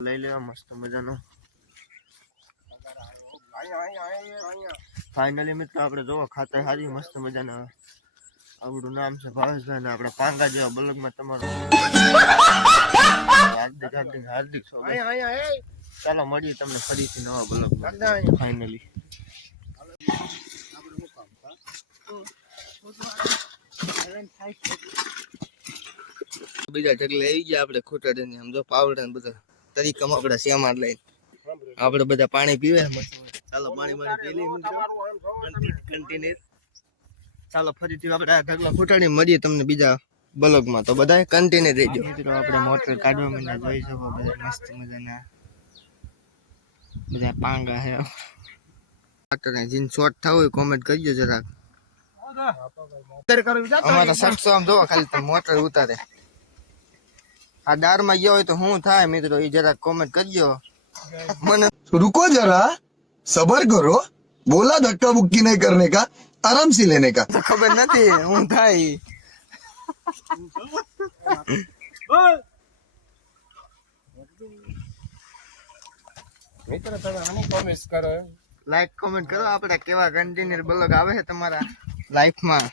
લઈ લેવા મસ્ત મજાનો ફાઇનલી મિત્રો આપણે જોવો ખાતર હારી મસ્ત મજાના આપણું નામ છે ભાવેશભાઈ ને આપણે પાંગા જેવા બલગમાં તમારું હાર્દિક ચાલો મળીએ તમને ફરીથી નવા બલગમાં ફાઇનલી બીજા ઢગલે આવી ગયા આપણે ખોટાડી આમ જો પાવડા ને બધા તરીકામાં આપણે શ્યામાર લઈને આપણે બધા પાણી પીવે ચાલો પાણી પી લઈએ કન્ટિન્યુ ચાલો ફરીથી આપણે આ ઢગલા ખોટાડી મળીએ તમને બીજા બ્લોગમાં તો બધા કન્ટિન્યુ રહેજો મિત્રો આપણે મોટર કાઢવા માંડ્યા જોઈ શકો બધા મસ્ત મજાના બધા પાંગા હે ટ્રેક્ટરને જીન શોર્ટ થાવ હોય કોમેન્ટ કરજો જરાક અમારા સક્ષો આમ જોવો ખાલી તમે મોટર ઉતારે આ દારમાં ગયો હોય તો શું થાય મિત્રો એ જરાક કોમેન્ટ કરજો મને रुको जरा सबर करो बोला धक्का बुक्की नहीं करने का आराम से लेने का તો ખબર નથી શું થાય લાઈક કોમેન્ટ કરો આપણે કેવા કન્ટિન્યુ બ્લોગ આવે છે તમારા લાઈફમાં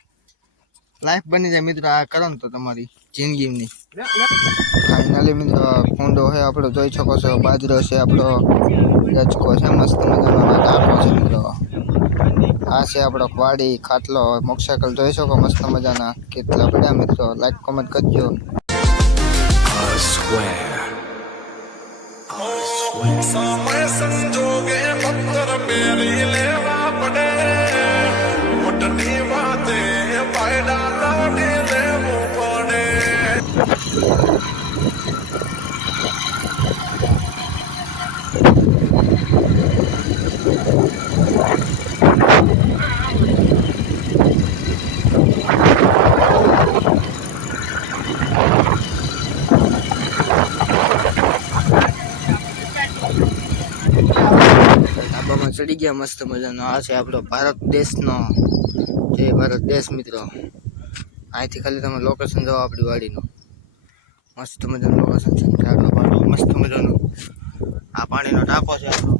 લાઈફ બની જાય મિત્રો આ કરો ને તો તમારી જિંદગીની ફાઇનલી મિત્રો કુંડો છે આપણો જોઈ શકો છો બાજરો છે આપણો રચકો છે મસ્ત મજાનો ટાંકો છે મિત્રો આ છે આપણો વાડી ખાટલો મોટરસાયકલ જોઈ શકો મસ્ત મજાના કેટલા પડ્યા મિત્રો લાઈક કોમેન્ટ કરજો समय संजोगे पत्थर मेरी लेवा पड़े उठनी बातें फायदा लौटे लेवो पड़े ચડી ગયા મસ્ત મજાનો આ છે આપણો ભારત દેશનો જય ભારત દેશ મિત્રો અહીંથી ખાલી તમે લોકેશન જાઓ આપણી વાડીનું મસ્ત મજાનું લોકેશન છે મસ્ત મજાનું આ પાણીનો ટાંકો છે આપણો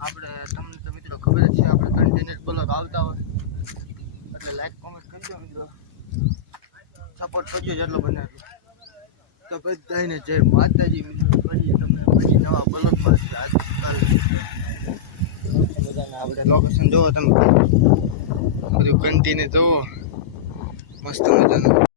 આપણે તમને તો મિત્રો ખબર જ છે આપણે કન્ટિન્યુ બ્લોગ આવતા હોય એટલે લાઈક કોમેન્ટ કરજો મિત્રો સપોર્ટ કરજો જેટલો બને તો બધાને જય માતાજી મિત્રો કરીએ તમને પછી નવા બ્લોગમાં આજકાલ આપણે લોકેશન જોવો તમે બધું કન્ટિન્યુ જોવો મસ્ત મજાનું